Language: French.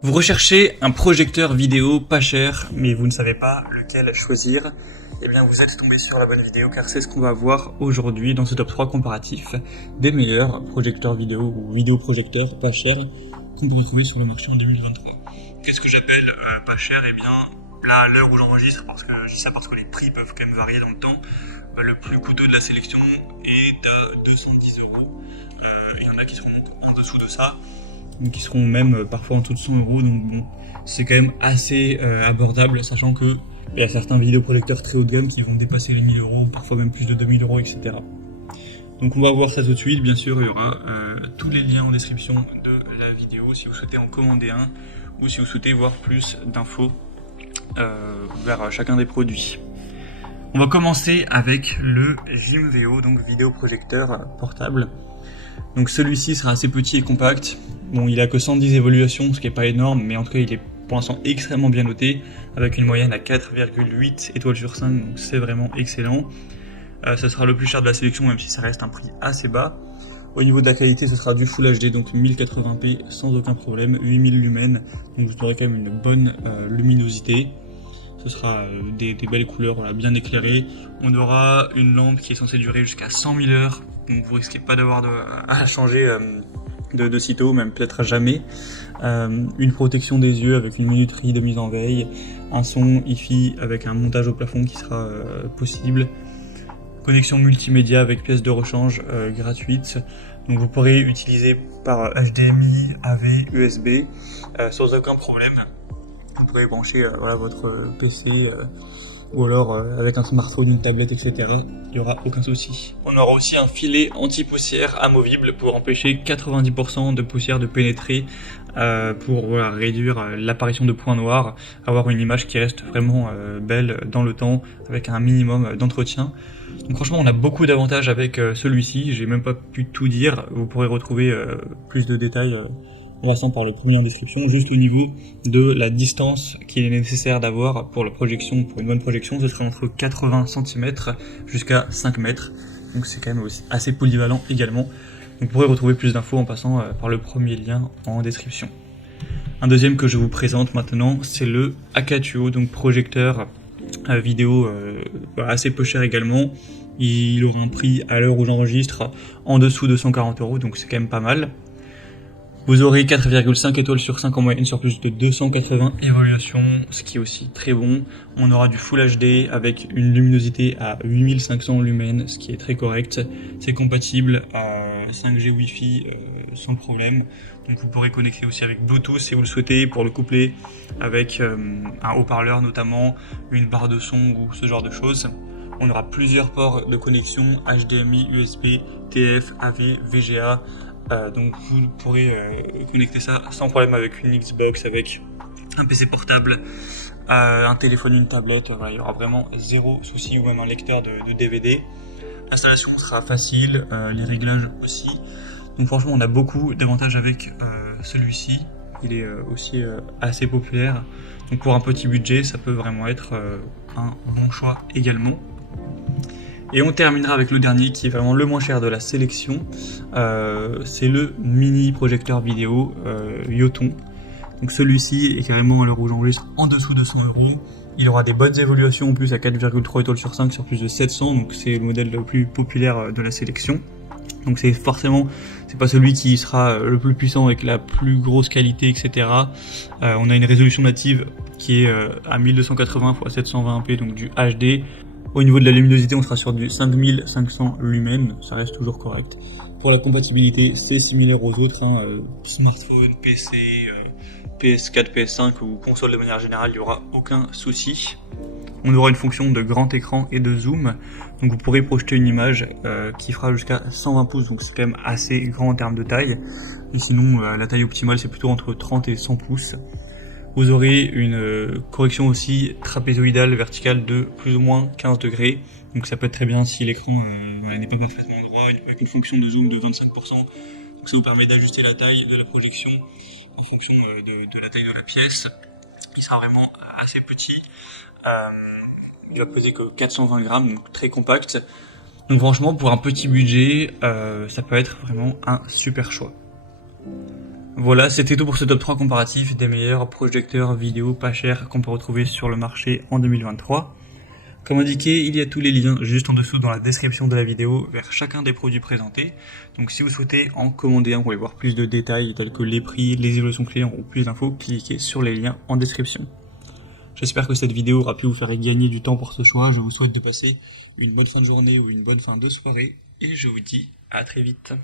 Vous recherchez un projecteur vidéo pas cher, mais vous ne savez pas lequel choisir. Eh bien, vous êtes tombé sur la bonne vidéo, car c'est ce qu'on va voir aujourd'hui dans ce top 3 comparatif des meilleurs projecteurs vidéo ou vidéoprojecteurs pas chers qu'on peut retrouver sur le marché en 2023. Qu'est-ce que j'appelle pas cher? Eh bien, là, à l'heure où j'enregistre, parce que je dis ça parce que les prix peuvent quand même varier dans le temps, le plus coûteux de la sélection est à 210 euros. Il y en a qui seront en dessous de ça, qui seront même parfois en dessous de 100 euros, donc bon, c'est quand même assez abordable, sachant que il y a certains vidéoprojecteurs très haut de gamme qui vont dépasser les 1000 euros, parfois même plus de 2000 euros, etc. Donc on va voir ça tout de suite. Bien sûr, il y aura tous les liens en description de la vidéo si vous souhaitez en commander un ou si vous souhaitez voir plus d'infos vers chacun des produits. On va commencer avec le Gimveo, donc vidéoprojecteur portable. Donc celui-ci sera assez petit et compact. Bon, il a que 110 évaluations, ce qui est pas énorme, mais en tout cas il est pour l'instant extrêmement bien noté, avec une moyenne à 4,8 étoiles sur 5, donc c'est vraiment excellent. Ce sera le plus cher de la sélection, même si ça reste un prix assez bas. Au niveau de la qualité, ce sera du Full HD, donc 1080p sans aucun problème, 8000 lumens, donc vous aurez quand même une bonne luminosité. Ce sera des belles couleurs, voilà, bien éclairées. On aura une lampe qui est censée durer jusqu'à 100 000 heures, donc vous risquez pas d'avoir à changer de sitôt, même peut-être à jamais. Une protection des yeux avec une minuterie de mise en veille, un son hi-fi avec un montage au plafond qui sera possible, connexion multimédia avec pièce de rechange gratuite. Donc vous pourrez utiliser par HDMI, AV, USB sans aucun problème. Vous pourrez brancher voilà, votre PC ou alors avec un smartphone, une tablette, etc. Il n'y aura aucun souci. On aura aussi un filet anti-poussière amovible pour empêcher 90% de poussière de pénétrer, pour voilà, réduire l'apparition de points noirs, avoir une image qui reste vraiment belle dans le temps avec un minimum d'entretien. Donc franchement on a beaucoup d'avantages avec celui-ci, j'ai même pas pu tout dire, vous pourrez retrouver plus de détails en passant par le premier en description, juste au niveau de la distance qu'il est nécessaire d'avoir pour la projection, pour une bonne projection, ce sera entre 80 cm jusqu'à 5 mètres, donc c'est quand même aussi assez polyvalent également. Donc vous pourrez retrouver plus d'infos en passant par le premier lien en description. Un deuxième que je vous présente maintenant, c'est le Akatuo, donc projecteur vidéo assez peu cher également. Il aura un prix à l'heure où j'enregistre en dessous de 140 euros, donc c'est quand même pas mal. Vous aurez 4,5 étoiles sur 5 en moyenne sur plus de 280 évaluations, ce qui est aussi très bon. On aura du Full HD avec une luminosité à 8500 lumens, ce qui est très correct. C'est compatible à 5G Wi-Fi sans problème. Donc vous pourrez connecter aussi avec Bluetooth si vous le souhaitez pour le coupler avec un haut-parleur notamment, une barre de son ou ce genre de choses. On aura plusieurs ports de connexion HDMI, USB, TF, AV, VGA. Donc vous pourrez connecter ça sans problème avec une Xbox, avec un PC portable, un téléphone, une tablette, voilà, il y aura vraiment zéro souci, ou même un lecteur de DVD. L'installation sera facile, les réglages aussi. Donc franchement on a beaucoup d'avantages avec celui-ci, il est aussi assez populaire. Donc pour un petit budget ça peut vraiment être un bon choix également. Et on terminera avec le dernier qui est vraiment le moins cher de la sélection, c'est le mini projecteur vidéo Yoton. Donc celui-ci est carrément à l'heure où j'enregistre en dessous de 100 euros. Il aura des bonnes évaluations en plus à 4,3 étoiles sur 5 sur plus de 700, donc c'est le modèle le plus populaire de la sélection. Donc c'est forcément, c'est pas celui qui sera le plus puissant avec la plus grosse qualité, etc. On a une résolution native qui est à 1280 x 720p, donc du HD. Au niveau de la luminosité, on sera sur du 5500 lumens, ça reste toujours correct. Pour la compatibilité, c'est similaire aux autres, smartphone, PC, PS4, PS5 ou console de manière générale, il n'y aura aucun souci. On aura une fonction de grand écran et de zoom, donc vous pourrez projeter une image qui fera jusqu'à 120 pouces, donc c'est quand même assez grand en termes de taille. Et sinon, la taille optimale, c'est plutôt entre 30 et 100 pouces. Vous aurez une correction aussi trapézoïdale verticale de plus ou moins 15 degrés. Donc ça peut être très bien si l'écran n'est pas parfaitement droit, avec une fonction de zoom de 25%. Donc ça vous permet d'ajuster la taille de la projection en fonction de la taille de la pièce. Il sera vraiment assez petit. Il va peser que 420 grammes, donc très compact. Donc franchement, pour un petit budget, ça peut être vraiment un super choix. Voilà, c'était tout pour ce top 3 comparatif des meilleurs projecteurs vidéo pas chers qu'on peut retrouver sur le marché en 2023. Comme indiqué, il y a tous les liens juste en dessous dans la description de la vidéo vers chacun des produits présentés. Donc si vous souhaitez en commander un pour aller voir plus de détails tels que les prix, les évolutions clients ou plus d'infos, cliquez sur les liens en description. J'espère que cette vidéo aura pu vous faire gagner du temps pour ce choix. Je vous souhaite de passer une bonne fin de journée ou une bonne fin de soirée et je vous dis à très vite.